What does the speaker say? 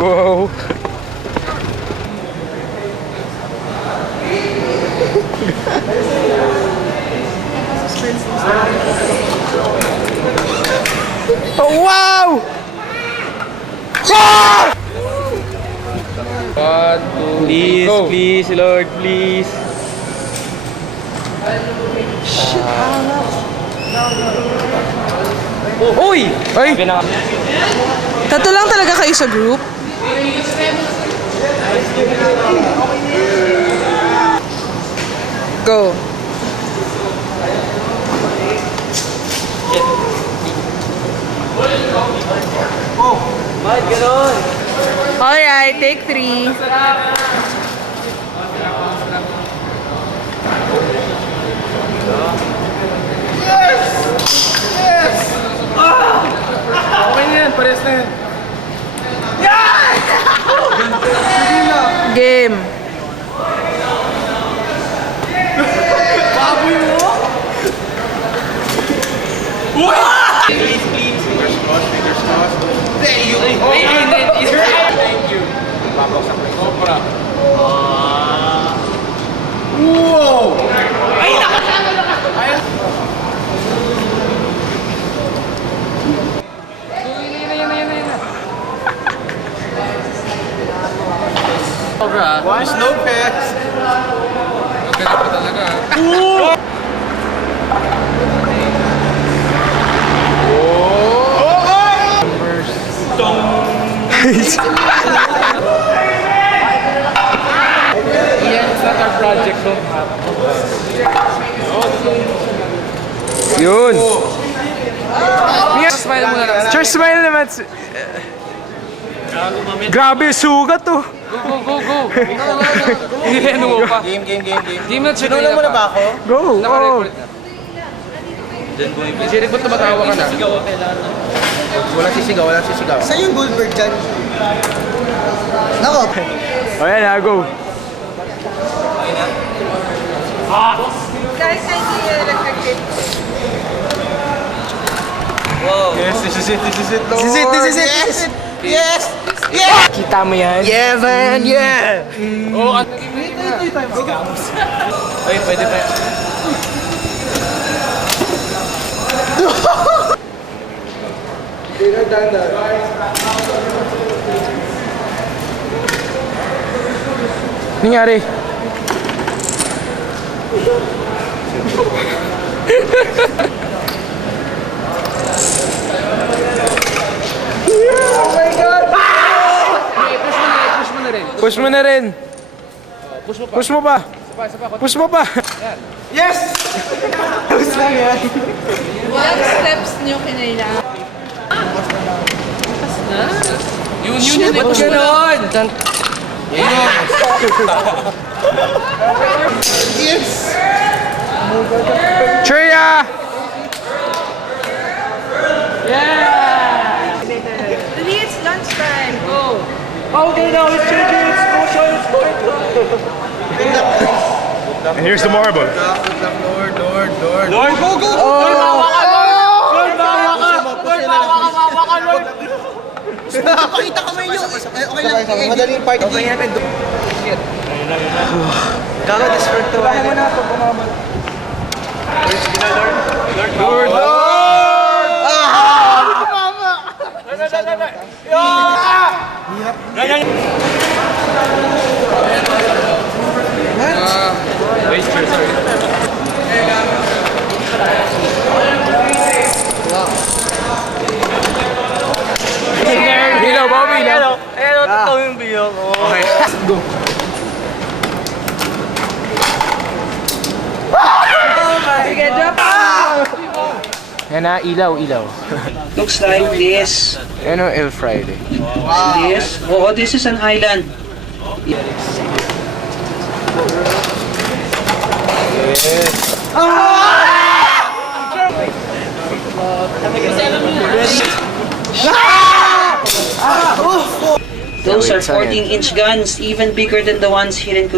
Wow. Oh, wow! Ah! One, two, Please, go. please, Lord, please. Uy! Ay! Tatlo lang talaga kayo sa group? Go. Alright, take 3. Okay na yan, pares na yan. Game. Thank you. Babaksak na sobra. Wow! Ay, nakasama na ka! Sobra. There's no pets. Okay na pa talaga. Yeah, it's not our project, don't have. Yun! Smile muna lang. Sure, smile naman. Grabe, sugat to. Go. Ano mo pa? Game. Game na check Sinulan mo na ba ako? Go! Oh. Naka-record na. Jerry, ba't tumatawa ka na? Walang sisigaw. Saan yung Goldberg dyan? Nako! O yan na, go. Guys, I need electric. Yes, this is it. Yes! Yes! Kita mo yan? Yeah, man, yeah! Oo, ang naging Ay, pwede pa. Nangyari? Push mo na rin. Push mo pa. Push mo pa. Yes! Tapos lang yan. Ilang steps nyo kinailangan? Yun. Ba't gano'n? Yes! Tria! Dali, it's lunchtime. Go. Okay, now let's change it. And here's the marble. Good luck, Lord. Lord, go, go! Nakapakita kamay nyo. Okay lang. Madali yung part. Okay yan. Gaga, desperate to. Bahay mo na ito. Lord! Wait, sorry. Bilaw, Bobby, bilaw. Ayun, totoo yung biyo ko. Okay, go. Sige, drop. Yan na, ilaw. Looks like this. Ano, El Friday. This. Oh, this is an island. Those are 14-inch guns, even bigger than the ones here in